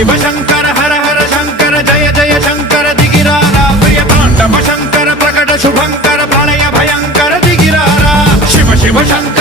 शिव शंकर हर हर शंकर जय जय शंकर दिगिरारा प्रिय तांडव शंकर प्रकट शुभंकर प्रलय भयंकर दिगिरारा शिव शिव शंकर